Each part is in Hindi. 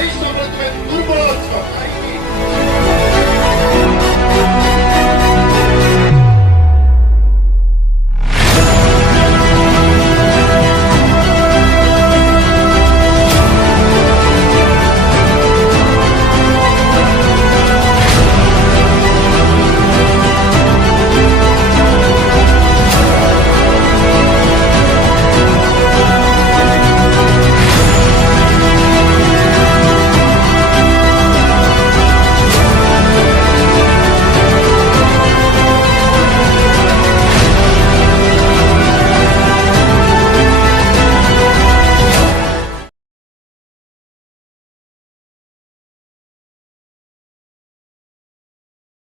नहीं समझ में दुर्बल समझाएगी।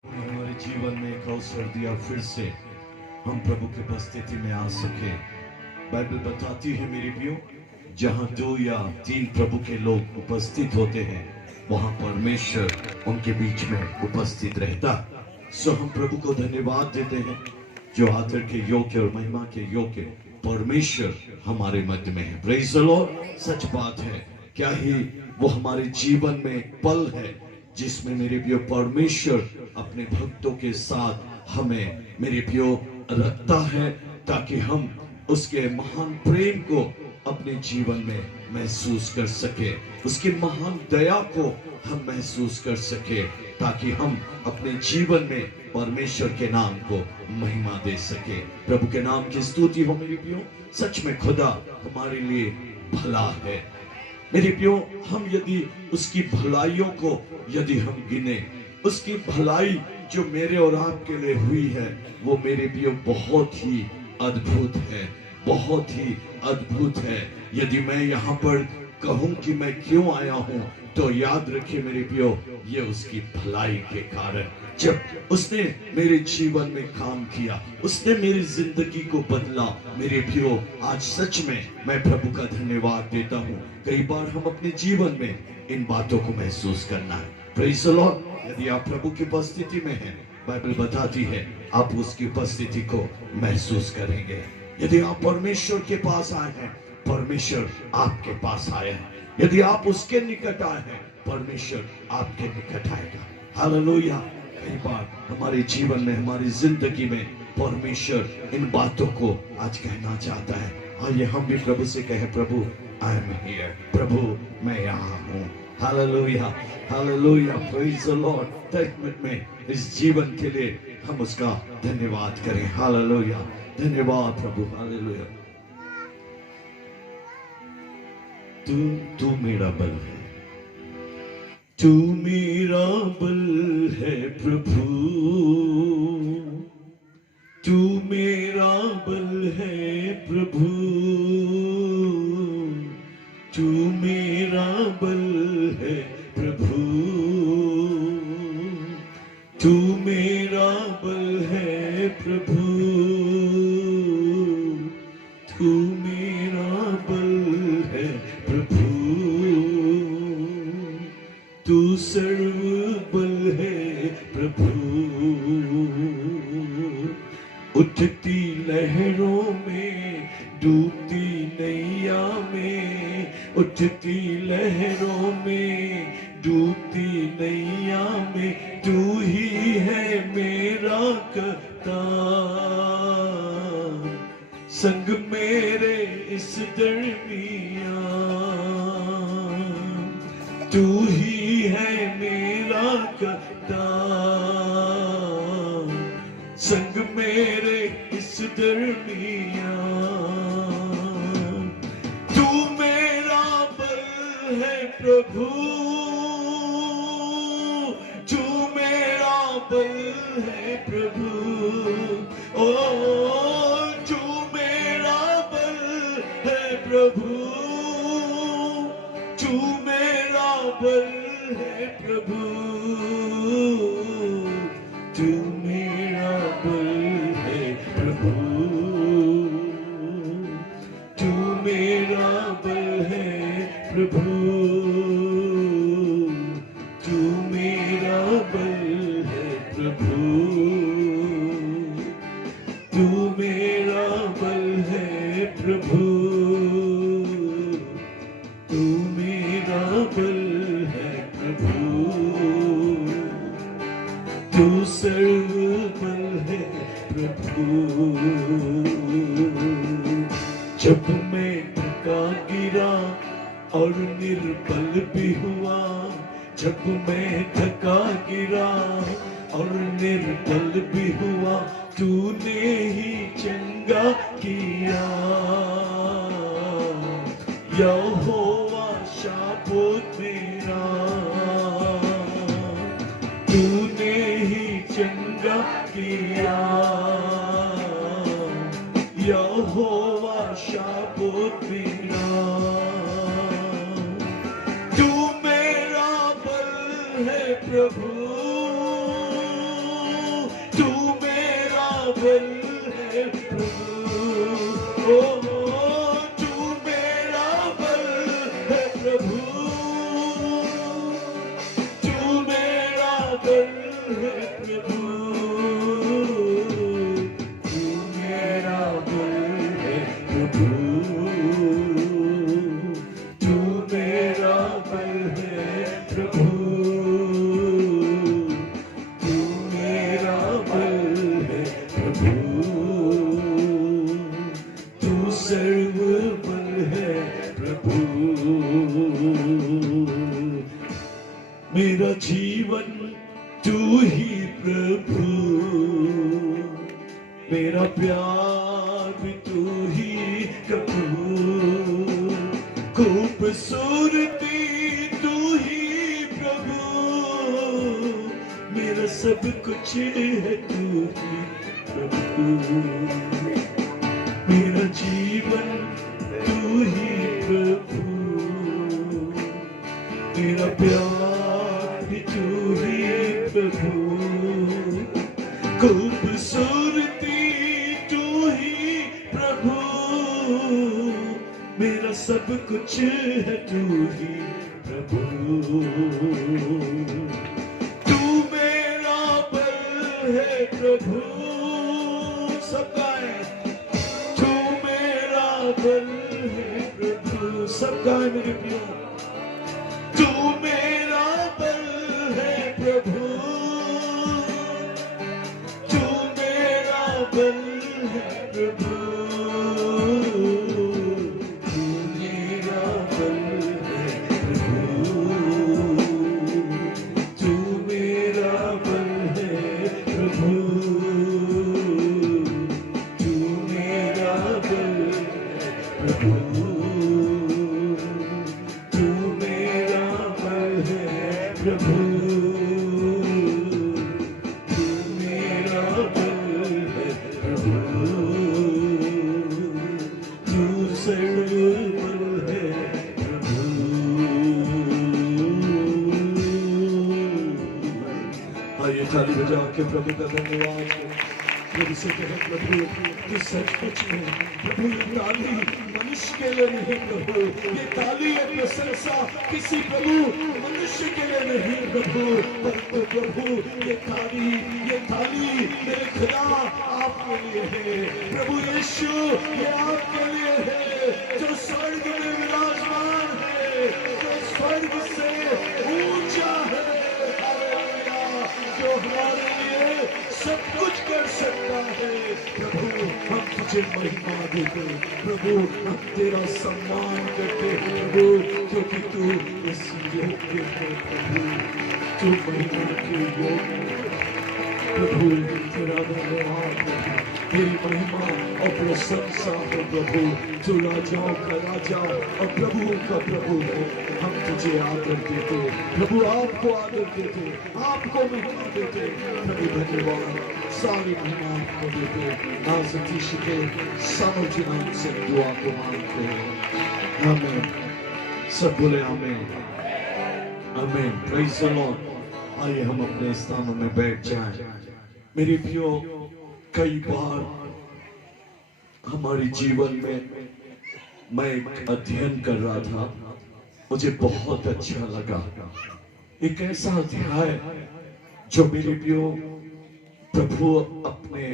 हमारे जीवन में एक अवसर दिया फिर से हम प्रभु की उपस्थिति में आ सके। बाइबल बताती है मेरे प्रियो, जहां 2 या 3 प्रभु के लोग उपस्थित होते हैं वहां परमेश्वर उनके बीच में उपस्थित रहता। सो हम प्रभु को धन्यवाद देते हैं जो आदर के योग्य और महिमा के योग्य परमेश्वर हमारे मध्य में है। Praise the Lord. सच बात है, क्या ही वो हमारे जीवन में पल है जिसमें मेरे प्रियो परमेश्वर अपने भक्तों के साथ हमें मेरे प्रियो रखता है, ताकि हम उसके महान प्रेम को अपने जीवन में महसूस कर सके, उसकी महान दया को हम महसूस कर सके, ताकि हम अपने जीवन में परमेश्वर के नाम को महिमा दे सके। प्रभु के नाम की स्तुति हो मेरे प्रियो। सच में खुदा हमारे लिए भला है मेरे प्रियो। हम यदि उसकी भलाइयों को यदि हम गिने, उसकी भलाई जो मेरे और आपके लिए हुई है वो मेरे प्रियो बहुत ही अद्भुत है, बहुत ही अद्भुत है। यदि मैं यहाँ पर कहूँ कि मैं क्यों आया हूँ तो याद रखिए मेरे प्रियो, ये उसकी भलाई के कारण। जब उसने मेरे जीवन में काम किया, उसने मेरी जिंदगी को बदला मेरे प्रियो। आज सच में मैं प्रभु का धन्यवाद देता हूँ। कई बार हम अपने जीवन में इन बातों को महसूस करना है। Praise the Lord. यदि आप प्रभु की उपस्थिति में हैं, बाइबल बताती है आप उसकी उपस्थिति को महसूस करेंगे। यदि आप परमेश्वर के पास आए हैं, परमेश्वर आपके पास आया है। यदि आप उसके निकट आए हैं, परमेश्वर आपके निकट आएगा। हालेलुया। कई बार हमारे जीवन में, हमारी जिंदगी में परमेश्वर इन बातों को आज कहना चाहता है। आइए हम भी प्रभु से कहें, प्रभु आई एम हियर, प्रभु मैं यहाँ हूँ। Hallelujah, hallelujah, praise the Lord. 10 minute में इस जीवन के लिए हम उसका धन्यवाद करें। हालेलुया, धन्यवाद प्रभु। हालेलुया। तू मेरा बल है, तू मेरा बल है प्रभु, तू मेरा बल है प्रभु, तू मेरा बल है प्रभु, तू मेरा बल है प्रभु, तू मेरा बल है प्रभु, तू सर्व बल है प्रभु। उठती लहरों में, डूबती नैया में, उठती लहरों में, डूबती नैया में, तू ही है मेरा कप्तान, संग मेरे इस दरमियान, तू ही है मेरा कप्तान, संग मेरे इस दरमियान, तू मेरा बल है प्रभु, तू मेरा बल है प्रभु, ओ तू मेरा बल है प्रभु, तू मेरा बल है प्रभु, तू मेरा बल है प्रभु, तू मेरा बल है प्रभु, तू मेरा बल है प्रभु, तू मेरा बल है प्रभु, तू मेरा बल जब मैं थका गिरा और निर्बल भी हुआ, जब मैं थका गिरा और निर्बल भी हुआ, तूने ही चंगा किया। यहोवा शाबोत मेरा, तूने ही चंगा किया। यहोवा शाबोत मेरा, तू मेरा बल है प्रभु, तू मेरा बल है प्रभु। ओ तू मेरा बल है प्रभु, तू मेरा बल है प्रभु, तू मेरा बल है प्रभु, तू मेरा बल है प्रभु, तू मेरा बल है प्रभु, तू सर्वबल है प्रभु। मेरा जीवन तू ही प्रभु, मेरा प्यार भी तू ही प्रभु, खूबसूरती तू ही प्रभु, मेरा सब कुछ है तू ही प्रभु। मेरा जीवन तू ही प्रभु, मेरा प्यार भी तू ही प्रभु, खूबसूरती तू ही प्रभु, मेरा सब कुछ है तू ही प्रभु। तू मेरा बल है प्रभु, सब गाए, तू मेरा बल है प्रभु, सब गाए मेरे प्रियो। तू मेरा बल है प्रभु, तू मेरा बल है प्रभु, तू मेरा बल है प्रभु, तू मेरा बल है प्रभु, तू मेरा बल है प्रभु, तू मेरा बल है प्रभु, तू मेरा बल है प्रभु, तू सर्वबल है प्रभु। आइए ताली बजा के प्रभु का धन्यवाद करें। प्रभु से कहें, प्रभु तू सचमुच में प्रभु, ये ताली मनुष्य के लिए नहीं प्रभु, ये ताली है प्रशंसा किसी प्रभु मनुष्य के लिए नहीं प्रभु, परंतु प्रभु ये थाली मेरे खुदा आपके लिए है। प्रभु यीशु ये आपके लिए है, जो स्वर्ग में विराजमान है, जो स्वर्ग से ऊंचा है, हालेलुया, जो हमारे लिए सब कुछ कर सकता है। प्रभु हम तुझे महिमा देते, प्रभु हम तेरा सम्मान करते हैं प्रभु, क्योंकि तू इस योग्य है प्रभु, तू महिमा के योग्य है प्रभु। तेरा धन्यवाद है, तेरी महिमा और प्रशंसा हो प्रभु, जो राजाओं का राजा और प्रभुओं का प्रभु है। हम तुझे आदर देते प्रभु, आपको आदर देते, आपको महिमा देते प्रभु। धन्यवाद, सारी महिमा आपको देते। नाज़रेती यीशु के सामर्थ्य नाम से दुआ को मांगते हैं, आमीन। सब बोले आमीन, आमीन। Praise the Lord. आइए हम अपने स्थानों में बैठ जाएं। मेरे प्रियो, कई बार हमारे जीवन में मैं एक अध्ययन कर रहा था, मुझे बहुत अच्छा लगा। एक ऐसा अध्याय जो मेरे प्रियो प्रभु अपने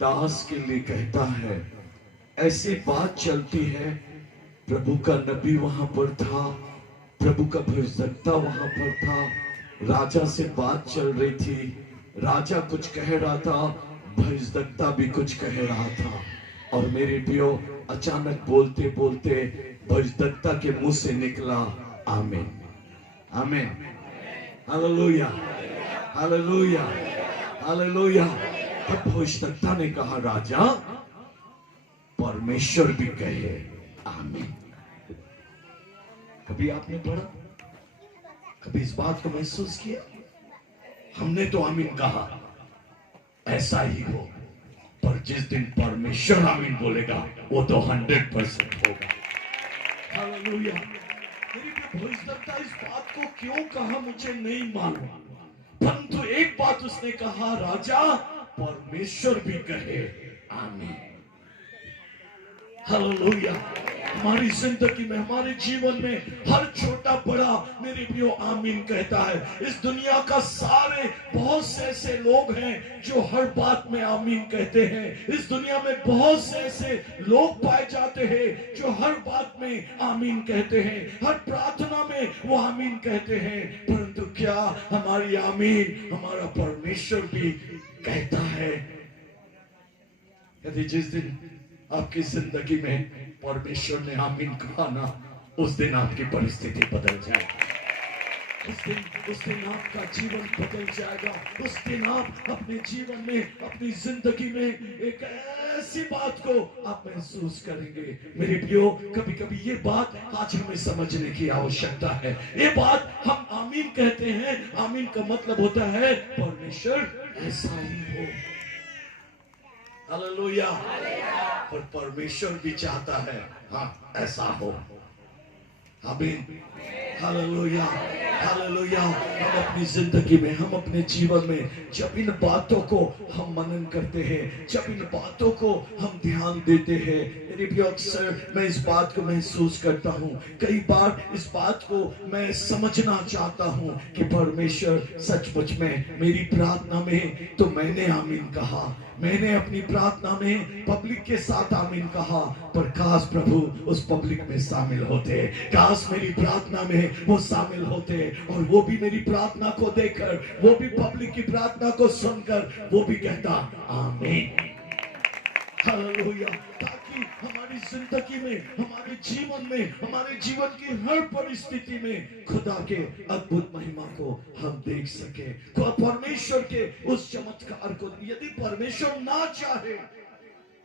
दास के लिए कहता है। ऐसी बात चलती है, प्रभु का नबी वहां पर था, प्रभु का भविष्यवक्ता वहां पर था, राजा से बात चल रही थी, राजा कुछ कह रहा था, भविष्यवक्ता भी कुछ कह रहा था। और मेरे प्रियो, अचानक बोलते बोलते भजदत्ता के मुंह से निकला आमीन, आमीन, हालेलुया, हालेलुया, हालेलुया। तब भजदत्ता ने कहा, राजा परमेश्वर भी कहे आमीन। कभी आपने पढ़ा, कभी इस बात को महसूस किया? हमने तो आमीन कहा, ऐसा ही हो, पर जिस दिन परमेश्वर आमीन बोलेगा वो तो 100% होगा। हालेलुया। मेरी भजदत्ता इस बात को क्यों कहा मुझे नहीं मालूम, परंतु एक बात उसने कहा, राजा परमेश्वर भी कहे आमीन। हालेलुया। हमारी जिंदगी में, हमारे जीवन में हर छोटा बड़ा मेरे प्रियो आमीन कहता है। इस दुनिया का सारे बहुत से ऐसे लोग हैं जो हर बात में आमीन कहते हैं। इस दुनिया में बहुत से ऐसे लोग पाए जाते हैं जो हर बात में आमीन कहते हैं, हर प्रार्थना में वो आमीन कहते हैं, परंतु क्या हमारी आमीन हमारा परमेश्वर भी कहता है? यदि जिस दिन आपकी जिंदगी में परमेश्वर ने आमीन कहा ना, उस दिन आपकी परिस्थिति बदल जाएगी, उस दिन आपका जीवन बदल जाएगा। उस दिन आप अपने जीवन में, अपनी जिंदगी में एक ऐसी बात को आप महसूस करेंगे। मेरे प्रियो, कभी कभी ये बात आज हमें समझने की आवश्यकता है। ये बात हम आमीन कहते हैं, आमीन का मतलब होता है परमेश्वर ऐसा ही हो। हालेलुया। पर परमेश्वर भी चाहता है हाँ ऐसा हो। आमीन। Hallelujah, hallelujah. हम अपनी जिंदगी में, हम अपने जीवन में जब इन बातों को हम मनन करते हैं, जब इन बातों को हम ध्यान देते हैं, मेरे भी अक्सर मैं इस बात को महसूस करता हूँ, कई बार इस बात को मैं समझना चाहता हूँ कि परमेश्वर सचमुच में मेरी प्रार्थना में तो मैंने आमीन कहा, मैंने अपनी प्रार्थना में पब्लिक के साथ आमीन कहा, पर काश प्रभु उस पब्लिक में शामिल होते, काश मेरी प्रार्थना में वो शामिल होते और वो भी मेरी प्रार्थना को देखकर, वो भी पब्लिक की प्रार्थना को सुनकर वो भी कहता आमीन। हालेलुया। ताकि हमारी जिंदगी में, हमारे जीवन में, हमारे जीवन की हर परिस्थिति में खुदा के अद्भुत महिमा को हम देख सके, परमेश्वर के उस चमत्कार को। यदि परमेश्वर ना चाहे,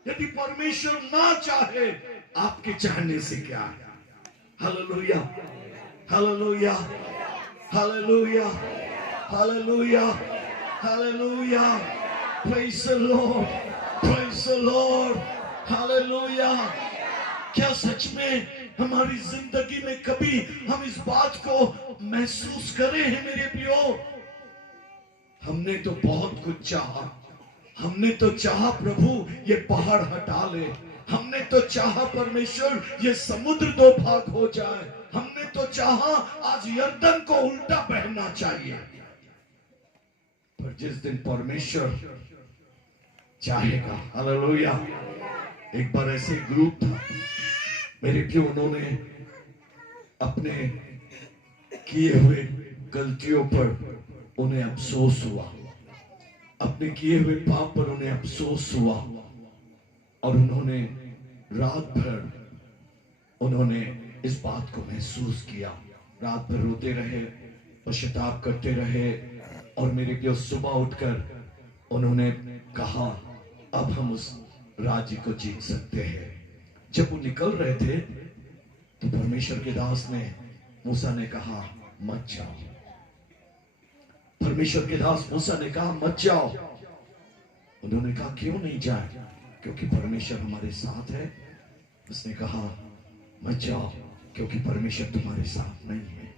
यदि परमेश्वर ना चाहे, आपके चाहने से क्या है? Hallelujah, hallelujah, hallelujah, hallelujah, hallelujah. Praise the Lord, praise the Lord, hallelujah. क्या सच में हमारी जिंदगी में कभी हम इस बात को महसूस करे हैं मेरे प्रियो? हमने तो बहुत कुछ चाहा, हमने तो चाहा प्रभु ये पहाड़ हटा ले, हमने तो चाहा परमेश्वर ये समुद्र दो भाग हो जाए, हमने तो चाहा आज यर्दन को उल्टा बहना चाहिए। पर जिस दिन परमेश्वर चाहेगा, हालेलुया। एक बार ऐसे ग्रुप था मेरे प्रियो, उन्होंने अपने किए हुए गलतियों पर उन्हें अफसोस हुआ, अपने किए हुए पाप पर उन्हें अफसोस हुआ और उन्होंने रात भर उन्होंने इस बात को महसूस किया, रात भर रोते रहे, पश्चाताप करते रहे और मेरे प्रियो सुबह उठकर उन्होंने कहा अब हम उस राज्य को जीत सकते हैं। जब वो निकल रहे थे तो परमेश्वर के दास ने, मूसा ने कहा मत जाओ। परमेश्वर के दास मूसा ने कहा मत जाओ। उन्होंने कहा क्यों नहीं जाए? क्योंकि परमेश्वर हमारे साथ है। उसने कहा मत जाओ क्योंकि परमेश्वर तुम्हारे साथ नहीं है।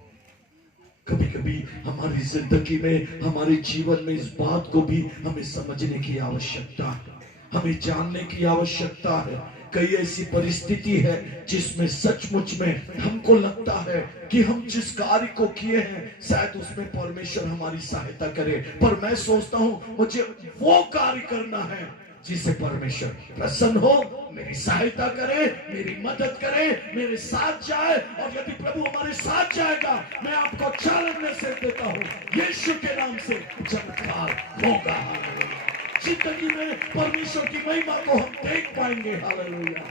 कभी कभी हमारी जिंदगी में, हमारे जीवन में इस बात को भी हमें समझने की आवश्यकता है, हमें जानने की आवश्यकता है। कई ऐसी परिस्थिति है जिसमें सचमुच में हमको लगता है कि हम जिस कार्य को किए हैं शायद उसमें परमेश्वर हमारी सहायता करे, पर मैं सोचता हूं मुझे वो कार्य करना है जिससे परमेश्वर प्रसन्न हो, मेरी सहायता करे, मेरी मदद करे, मेरे साथ जाए। और यदि प्रभु हमारे साथ जाएगा, मैं आपको चालन में से देता हूं, यीशु के नाम से चमत्कार होगा। जिंदगी में परमेश्वर की महिमा को हम देख पाएंगे। हालेलुया।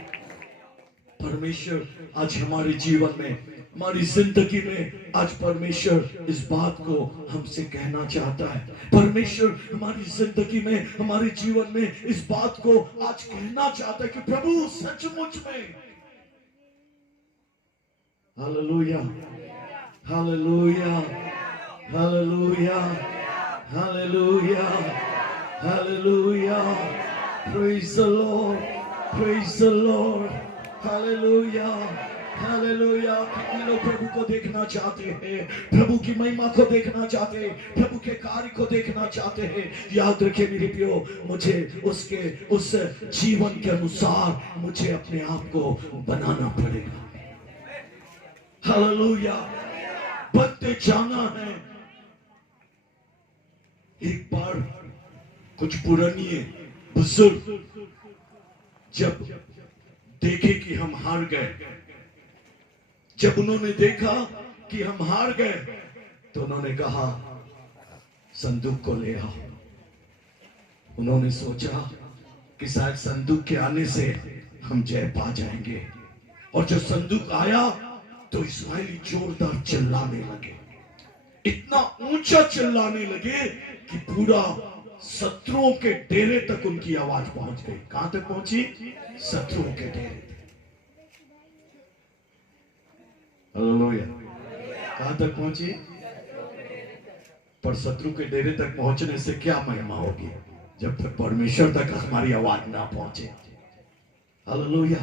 परमेश्वर आज हमारे जीवन में, हमारी जिंदगी में आज परमेश्वर इस बात को हमसे कहना चाहता है। परमेश्वर हमारी जिंदगी में, हमारे जीवन में इस बात को आज कहना चाहता है कि प्रभु सचमुच में, hallelujah, hallelujah, hallelujah, hallelujah, hallelujah, praise the Lord, praise the Lord, hallelujah, hallelujah. कितने लोग प्रभु को देखना चाहते हैं, प्रभु की महिमा को देखना चाहते हैं, प्रभु के कार्य को देखना चाहते हैं। याद रखिए मेरे प्रियो, मुझे उसके उस जीवन के अनुसार मुझे अपने आप को बनाना पड़ेगा। हालेलुया, बनते जाना है। एक बार कुछ पुरानी बुजुर्ग जब देखे कि हम हार गए, जब उन्होंने देखा कि हम हार गए, तो उन्होंने कहा संदूक को ले आओ। उन्होंने सोचा कि शायद संदूक के आने से हम जय पा जाएंगे। और जब संदूक आया तो इस्राएली जोरदार चिल्लाने लगे, इतना ऊंचा चिल्लाने लगे कि पूरा शत्रुओं के डेरे तक उनकी आवाज पहुंच गई। कहां तक पहुंची? शत्रुओं के डेरे तक। हालेलुया, कहां तक पहुंची? पर शत्रु के डेरे तक पहुंचने से क्या महिमा होगी जब तक परमेश्वर तक हमारी आवाज ना पहुंचे। हालेलुया,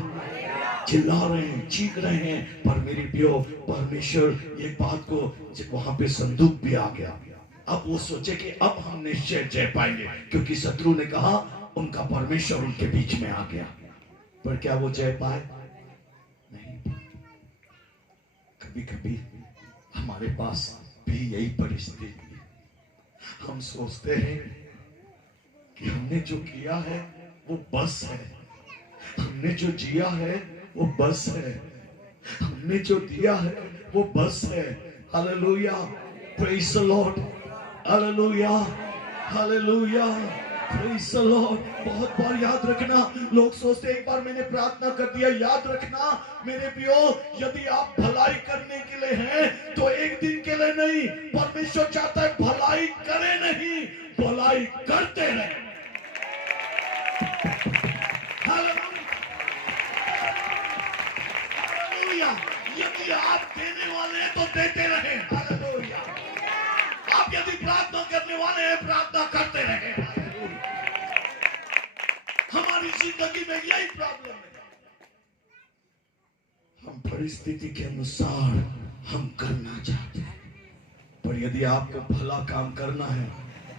चिल्ला रहे हैं, चीख रहे हैं, पर मेरी प्रियो परमेश्वर एक बात को, वहां पे संदूक भी आ गया। अब वो सोचे कि अब हम निश्चय जय पाएंगे, क्योंकि शत्रु ने कहा उनका परमेश्वर उनके बीच में आ गया। पर क्या वो जय पाए? नहीं। कभी कभी हमारे पास भी यही परिस्थिति है। हम सोचते हैं कि हमने जो किया है वो बस है, हमने जो जिया है वो बस है, हमने जो दिया है वो बस है। Hallelujah, praise the Lord, hallelujah, hallelujah, praise the Lord. बहुत बार याद रखना, लोग सोचते हैं एक बार मैंने प्रार्थना कर दिया। याद रखना मेरे प्रियो, यदि आप भलाई करने के लिए हैं तो एक दिन के लिए नहीं, परमेश्वर चाहता है भलाई करे नहीं, भलाई करते रहे। हालेलुया, यदि आप देने वाले हैं तो देते रहे। हालेलुया, आप यदि प्रार्थना करने वाले हैं, प्रार्थना करते रहे। हमारी जिंदगी में यही प्रॉब्लम है, हम परिस्थिति के अनुसार हम करना चाहते हैं। पर यदि आपको भला काम करना है,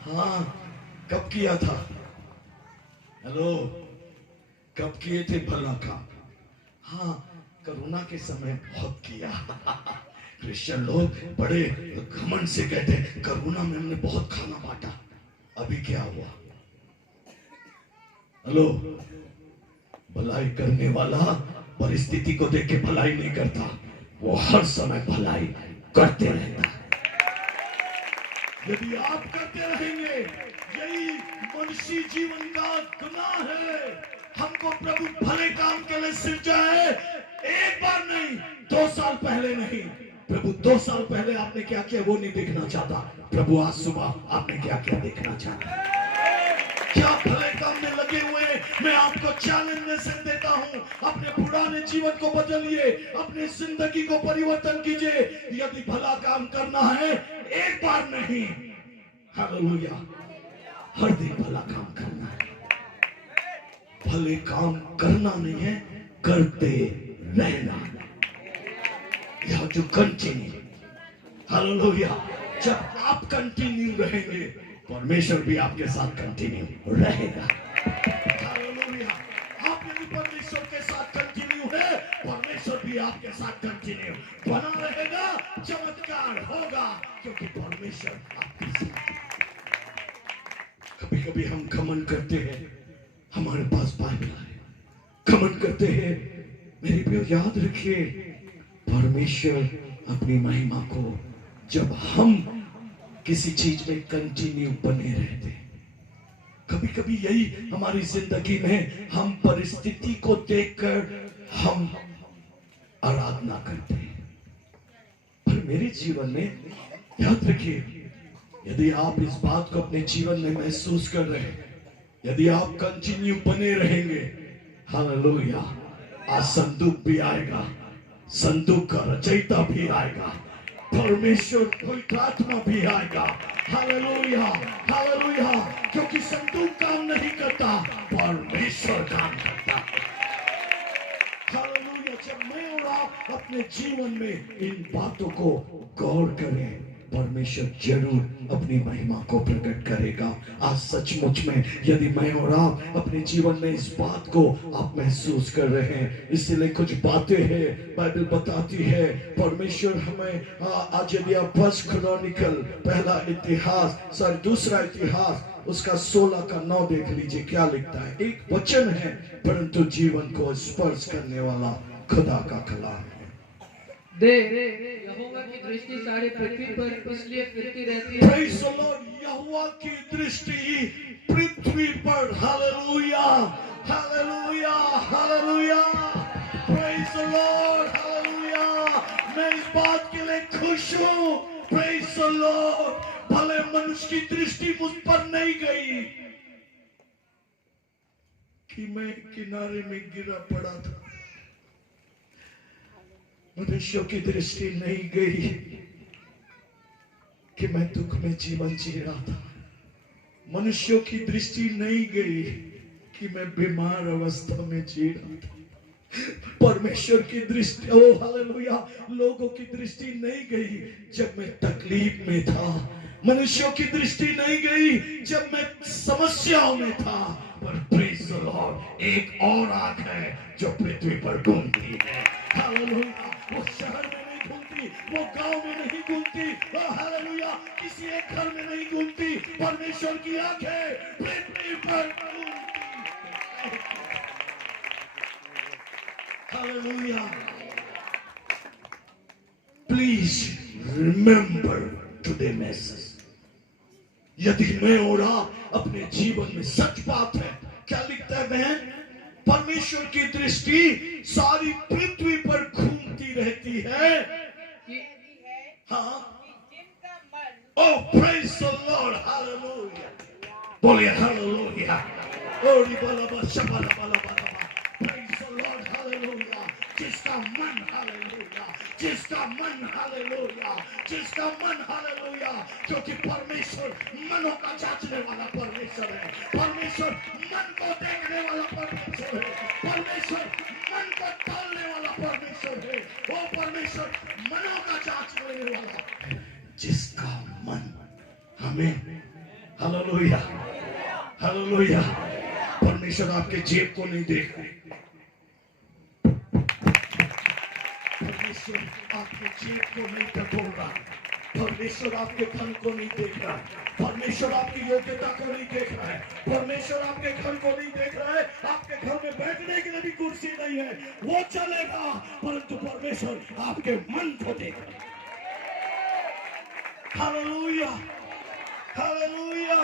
हाँ, कब किया था? हेलो, कब किए थे भला काम? हाँ, कोरोना के समय बहुत किया। क्रिश्चियन लोग बड़े घमंड से कहते हैं कोरोना में हमने बहुत खाना बांटा। अभी क्या हुआ? हेलो, भलाई करने वाला परिस्थिति को देख के भलाई नहीं करता, वो हर समय भलाई करते रहता है। यदि आप करते रहेंगे, यही मनुष्य जीवन का गुनाह है। हमको प्रभु भले काम के लिए सिरजा है, एक बार नहीं, 2 साल पहले नहीं। प्रभु 2 साल पहले आपने क्या किया वो नहीं देखना चाहता, प्रभु आज सुबह आपने क्या किया देखना चाहता। क्या भले काम में लगे हुए हैं? मैं आपको चैलेंज देता हूं, अपने पुराने जीवन को बदलिए, अपनी जिंदगी को परिवर्तन कीजिए। यदि भला काम करना है, एक बार नहीं, हालेलुया, हर दिन भला काम करना है। भले काम करना नहीं है, करते रहना। यह जो कंटिन्यू, हालेलुया, जब आप कंटिन्यू रहेंगे, परमेश्वर भी आपके साथ कंटिन्यू रहेगा। हालेलुया, आप यदि परमेश्वर के साथ कंटिन्यू है, परमेश्वर भी आपके साथ कंटिन्यू बना रहेगा। चमत्कार होगा, क्योंकि परमेश्वर आपके साथ। कभी कभी हम घमंड करते हैं, हमारे पास बाइबल है, घमंड करते हैं। मेरे प्रियो, याद रखिए, परमेश्वर अपनी महिमा को, जब हम किसी चीज में कंटिन्यू बने रहते हैं, कभी कभी यही हमारी जिंदगी में हम परिस्थिति को देखकर हम आराधना करते हैं। पर मेरे जीवन में याद रखिए, यदि आप इस बात को अपने जीवन में महसूस कर रहे हैं, यदि आप कंटिन्यू बने रहेंगे, हालेलुया, आज संदूक भी आएगा, संदूक का रचयिता भी आएगा, परमेश्वर पवित्र आत्मा भी आएगा। हालेलुया, हालेलुया, क्योंकि संदूक काम नहीं करता, परमेश्वर काम करता है। हालेलुया, जब मैं और आप अपने जीवन में इन बातों को गौर करें, परमेश्वर जरूर अपनी महिमा को प्रकट करेगा। आज सचमुच में यदि मैं और आप अपने जीवन में इस बात को आप महसूस कर रहे हैं, इसलिए कुछ बातें हैं बाइबल बताती है, परमेश्वर हमें आज यदि आप फर्स्ट क्रॉनिकल पहला इतिहास दूसरा इतिहास उसका 16 का 9 देख लीजिए, क्या लिखता है। एक वचन है परंतु जीवन को स्पर्श करने वाला खुदा का कलाम है। यहोवा की दृष्टि सारी पृथ्वी पर इसलिए फिरती रहती है। Praise the Lord, यहोवा की दृष्टि पृथ्वी पर, hallelujah, hallelujah, hallelujah, Praise the Lord, hallelujah. मैं इस बात के लिए खुश हूँ, Praise the Lord, भले मनुष्य की दृष्टि मुझ पर नहीं गई कि मैं किनारे में गिरा पड़ा था, मनुष्यों की दृष्टि नहीं गई कि मैं दुख में जीवन जी रहा था, मनुष्यों की दृष्टि नहीं गई कि मैं बीमार अवस्था में जी रहा था। परमेश्वर की दृष्टि, ओ हालेलुया, लोगों की दृष्टि नहीं गई जब मैं तकलीफ में था, मनुष्यों की दृष्टि नहीं गई जब मैं समस्याओं में था, पर प्रेज़ द लॉर्ड, एक और आंख है जो पृथ्वी पर घूमती है। हालेलुया, वो शहर में नहीं घूमती, वो गांव में नहीं घूमती, ओ हालेलुया, किसी एक घर में नहीं घूमती, परमेश्वर की आंखें पृथ्वी पर घूमती। Hallelujah, please remember today message. यदि मैं और आप अपने जीवन में, सच बात है, क्या लिखता है बहन, परमेश्वर की दृष्टि सारी पृथ्वी पर घूमती रहती है। हाँ, ओह प्रेज़ द लॉर्ड, हालेलुया, बोलिए हालेलुया, ओरी बाला बा शबाला बाला बाला, प्रेज़ द लॉर्ड, हालेलुया। जिसका मन, हालेलुया, जिसका मन, हालेलुया, जिसका मन, हालेलुया, क्योंकि परमेश्वर मनों का जांचने वाला परमेश्वर है, परमेश्वर मन को देखने वाला परमेश्वर है, परमेश्वर मन को तौलने वाला परमेश्वर है, वो परमेश्वर मनों का जांच लेने वाला है। जिसका मन हमें, हालेलुया, हालेलुया, परमेश्वर आपके जेब को नहीं देख रहे, परमेश्वर आपके जेब को नहीं टटोल रहा, परमेश्वर आपके धन को नहीं देख रहा है, परमेश्वर आपकी योग्यता को नहीं देख रहा है, परमेश्वर आपके घर को नहीं देख रहा है, आपके घर में बैठने के लिए भी कुर्सी नहीं है, वो चलेगा, परंतु परमेश्वर आपके मन को देख रहा है। Hallelujah, hallelujah,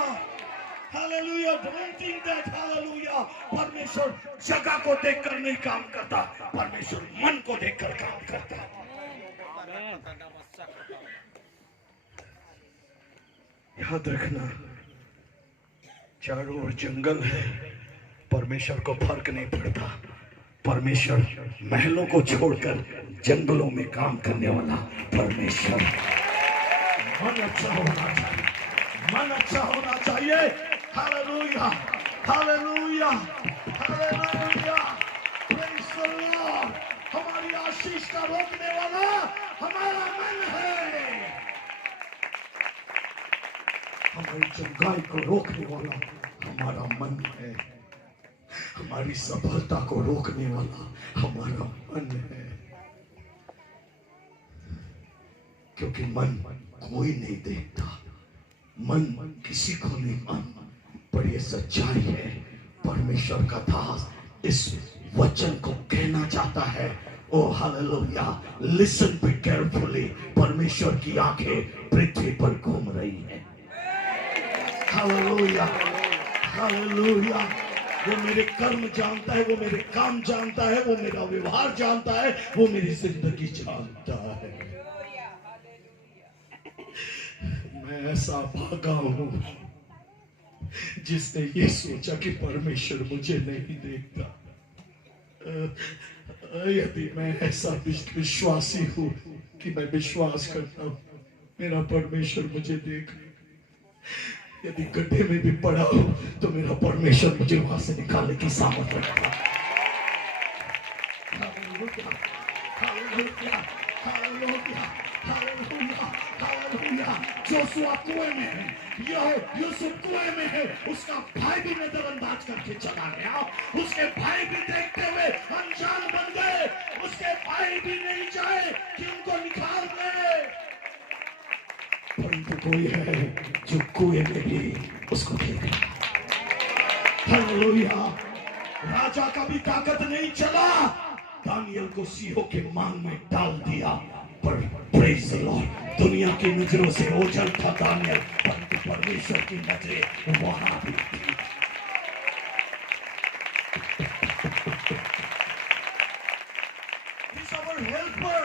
hallelujah, don't think that, hallelujah, परमेश्वर जगह को देखकर नहीं काम करता, परमेश्वर मन को देखकर काम करता। याद रखना, चारों ओर जंगल है, परमेश्वर को फर्क नहीं पड़ता, परमेश्वर महलों को छोड़कर जंगलों में काम करने वाला परमेश्वर। मन अच्छा होना चाहिए, मन अच्छा होना चाहिए। Hallelujah, hallelujah, hallelujah, praise the Lord. हमारी आशीष का रोकने वाला हमारा मन है, हमारी चंगाई को रोकने वाला हमारा मन है, हमारी सफलता को रोकने वाला हमारा मन है, क्योंकि मन कोई नहीं देखता, मन किसी को नहीं मानता, पर यह सच्चाई है। परमेश्वर का दास इस वचन को कहना चाहता है, ओ हालेलुया, लिसन बी केयरफुली, परमेश्वर की आंखें पृथ्वी पर घूम रही है। हालेलुया, हालेलुया, वो मेरे कर्म जानता है, वो मेरे काम जानता है, वो मेरा व्यवहार जानता है, वो मेरी जिंदगी जानता है। मैं ऐसा भागा हूं जिसने ये सोचा कि परमेश्वर मुझे नहीं देखता। यदि मैं ऐसा विश्वासी हूं कि मैं विश्वास करता हूं मेरा परमेश्वर मुझे देख, यदि गड्ढे में भी पड़ा हो तो मेरा परमेश्वर मुझे वहां से निकालने की सामर्थ रखता है। Hallelujah, hallelujah, hallelujah, hallelujah, hallelujah. Joshua कुएं में है, यूसुफ कुएं में है, उसका भाई भी नजरअंदाज करके चला गया, उसके भाई भी देखते हुए अनजान बन गए, उसके भाई भी नहीं चाहे कि उनको निकाल दे, परंतु कोई है जो कुएं में भी उसको देख रहा है। हालेलुया। राजा का भी ताकत नहीं चला, दानियल को सिंहों के मांग में डाल दिया, पर प्रेज द लॉर्ड, दुनिया की नजरों से ओझल था दानियल, परंतु परमेश्वर की नजरें वहां भी थी। He's our helper।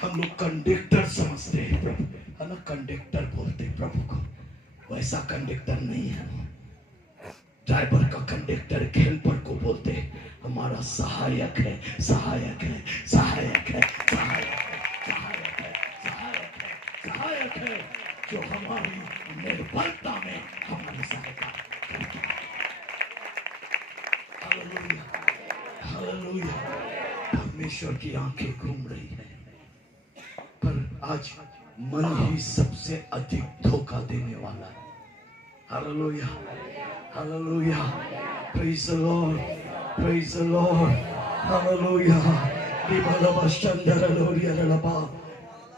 हम लोग कंडक्टर समझते हैं प्रभु, है ना, कंडक्टर बोलते हैं प्रभु को, वैसा कंडक्टर नहीं है। ड्राइवर का कंडक्टर हेल्पर को बोलते हैं, हमारा सहायक है, सहायक है, सहायक है, सहायक है, सहायक है, सहायक है, सहायक है, जो हमारी निर्बलता में हमारी सहायता करता है। Hallelujah, hallelujah. परमेश्वर की आंखें घूम रही है, पर आज मन ही सबसे अधिक धोखा देने वाला है। Hallelujah, hallelujah, praise the Lord, praise the Lord, hallelujah.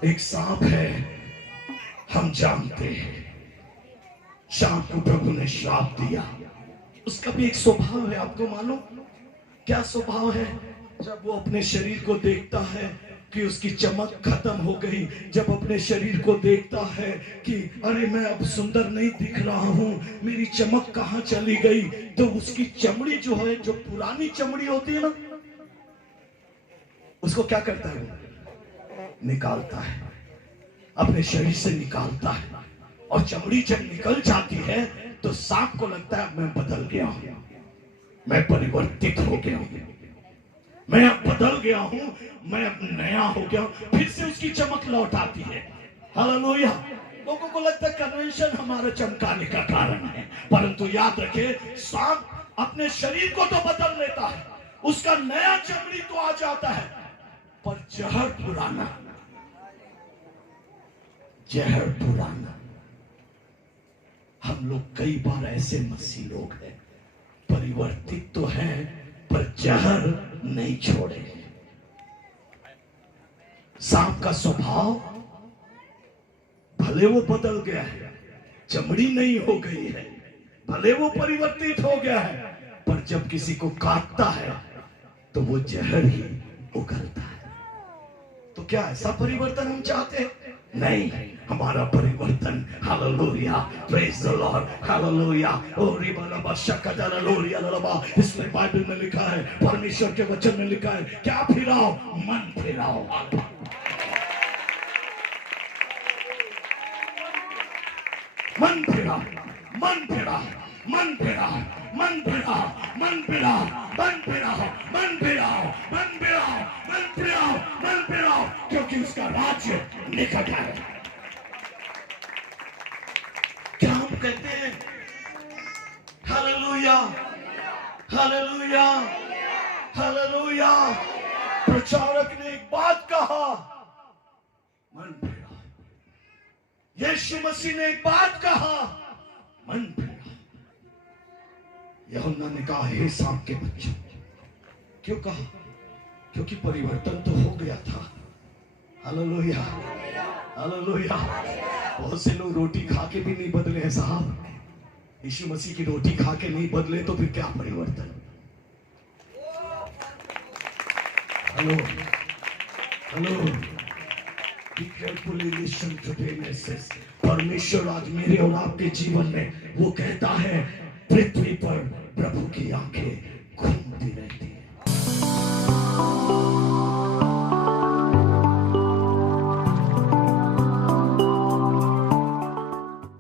एक सांप है, हम जानते हैं, सांप को प्रभु ने श्राप दिया, उसका भी एक स्वभाव है, आपको मालूम क्या स्वभाव है? जब वो अपने शरीर को देखता है कि उसकी चमक खत्म हो गई, जब अपने शरीर को देखता है कि अरे मैं अब सुंदर नहीं दिख रहा हूं, मेरी चमक कहां चली गई, तो उसकी चमड़ी जो है, जो पुरानी चमड़ी होती है ना, उसको क्या करता है? निकालता है, अपने शरीर से निकालता है, और चमड़ी जब निकल जाती है तो सांप को लगता है मैं बदल गया हूं, मैं परिवर्तित हो गया हूं, मैं अब बदल गया हूं, मैं अब नया हो गया हूं, फिर से उसकी चमक लौट आती है। हालेलुया। लोगों को लगता है कन्वेंशन हमारा चमकाने का कारण है, परंतु याद रखें, सांप अपने शरीर को तो बदल लेता है, उसका नया चमड़ी तो आ जाता है, पर जहर पुराना, जहर पुराना। हम लोग कई बार ऐसे मसीह लोग हैं, परिवर्तित तो हैं पर जहर नहीं छोड़े। सांप का स्वभाव भले वो बदल गया है, चमड़ी नहीं हो गई है, भले वो परिवर्तित हो गया है, पर जब किसी को काटता है तो वो जहर ही उगलता है। तो क्या ऐसा परिवर्तन हम चाहते हैं? नहीं, हमारा परिवर्तन, hallelujah, praise the Lord, hallelujah, ओरी बलबा शकदर लोरिया लबा। इसमें बाइबल में लिखा है, परमेश्वर के वचन में लिखा है, क्या फिराओ? मन फिराओ। मन फिराओ, मन फिराओ, मन फिराओ, मन फिराओ, मन फिराओ, मन फिराओ, मन फिराओ, मन फिराओ, मन फिराओ, मन फिराओ, क्योंकि उसका राज्य निकट है। क्या हम कहते हैं? Hallelujah, hallelujah, hallelujah. प्रचारक ने एक बात कहा, मन फिराओ। यीशु मसीह ने एक बात कहा, मन फिराओ। यूहन्ना ने कहा, हे सांप के बच्चों। क्यों कहा? क्योंकि परिवर्तन तो हो गया था। Hallelujah, hallelujah. बहुत से लोग रोटी खा के भी नहीं बदले हैं साहब। यीशु मसीह की रोटी खा के नहीं बदले तो फिर क्या परिवर्तन? Hello, hello. Be carefully listen today message. परमेश्वर आज मेरे और आपके जीवन में वो कहता है, पृथ्वी पर प्रभु की आंखें घूमती रहेंगी।